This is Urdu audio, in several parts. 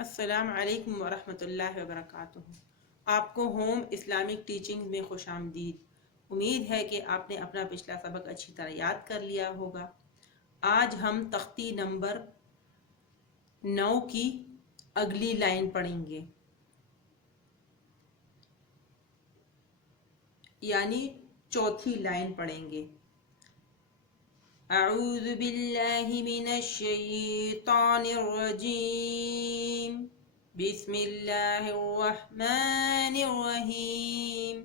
السلام علیکم ورحمۃ اللہ وبرکاتہ۔ آپ کو ہوم اسلامک ٹیچنگ میں خوش آمدید۔ امید ہے کہ آپ نے اپنا پچھلا سبق اچھی طرح یاد کر لیا ہوگا۔ آج ہم تختی نمبر 9 کی اگلی لائن پڑھیں گے، یعنی چوتھی لائن پڑھیں گے۔ اعوذ باللہ من الشیطان الرجیم، بسم اللہ الرحمن الرحیم۔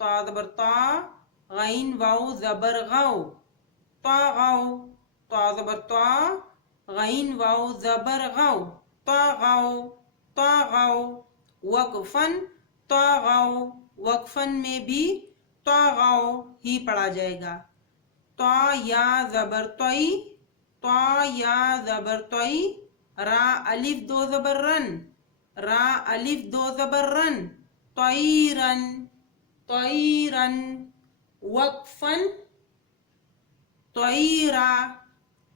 طا زبر طا، غین واو زبر غو، طاغو۔ طا زبر طا، غین واو زبر غو، طاغو طاغو۔ وقفن طاغو، وقفن میں بھی طاغو ہی پڑھا جائے گا۔ طا یا زبر طئی، طا یا زبر طئی۔ را الف دو زبر رن، را الف دو زبر رن، طیرن طیرن۔ وقفن طیرا،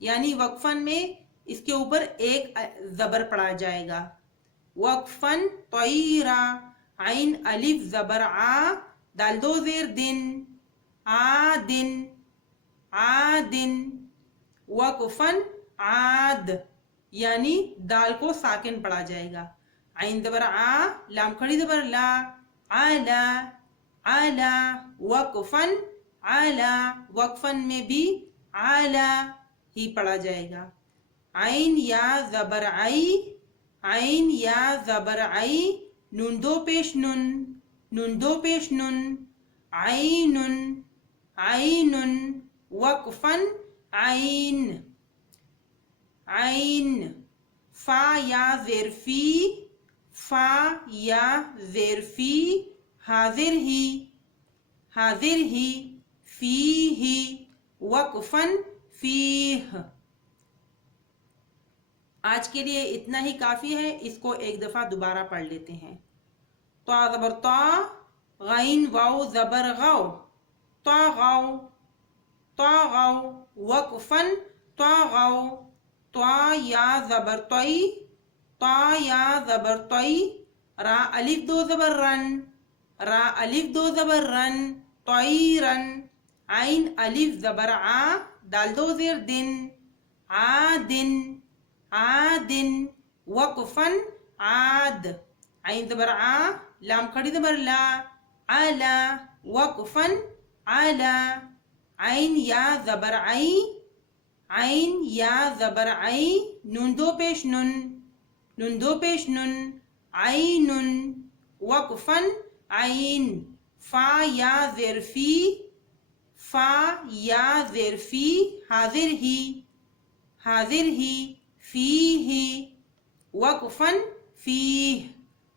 یعنی وقفن میں اس کے اوپر ایک زبر پڑا جائے گا۔ وقفن طیرا، عین الف زبر آ، دال دو زیر دن، عادن عادن۔ وقفن عاد، یعنی دال کو ساکن پڑھا جائے گا۔ عین زبر آ، لام کھڑی زبر لا، علا علا۔ وقفن علا، وقفن میں بھی علا ہی پڑھا جائے گا۔ عین یا زبر عئی، عین یا زبر عئی، نون دو پیش نن، نون دو پیش نن، عینن عینن۔ وقفن عین عین۔ فا یا زیر فی، فا یا زیر فی، حاضر ہی حاضر ہی، فی ہی۔ وقفن فیہ۔ آج کے لیے اتنا ہی کافی ہے، اس کو ایک دفعہ دوبارہ پڑھ لیتے ہیں۔ طا زبر طا، غین واو زبر غو، طاغو طاغو۔ وقفن طاغو۔ طا یا زبر طئی، طا یا زبر طئی۔ را الف دو زبر رن، را الف دو زبر رن، طیرن۔ عین الف زبر آ، دال دو زیر دن، عادن عادن۔ وقفن عاد، عین زبر آ، لام کھڑی زبر لا، علا۔ وقفن علا۔ عین یا زبر عئی، عین یا زبر عئی، نون دو پیش نن، نون دو پیش نن، عینن۔ وقفن عین۔ فا یا زیر فی، فا یا زیر فی، حاضر ہی حاضر ہی، فی ہی۔ وقفن فیہ۔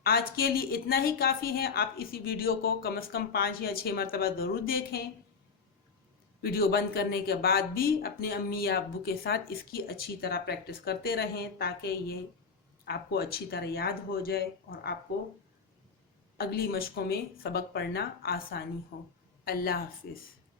آج کے لیے اتنا ہی کافی ہے۔ آپ اسی ویڈیو کو کم از کم 5 یا 6 مرتبہ ضرور دیکھیں۔ ویڈیو بند کرنے کے بعد بھی اپنے امی یا ابو کے ساتھ اس کی اچھی طرح پریکٹس کرتے رہیں، تاکہ یہ آپ کو اچھی طرح یاد ہو جائے اور آپ کو اگلی مشقوں میں سبق پڑھنا آسانی ہو۔ اللہ حافظ۔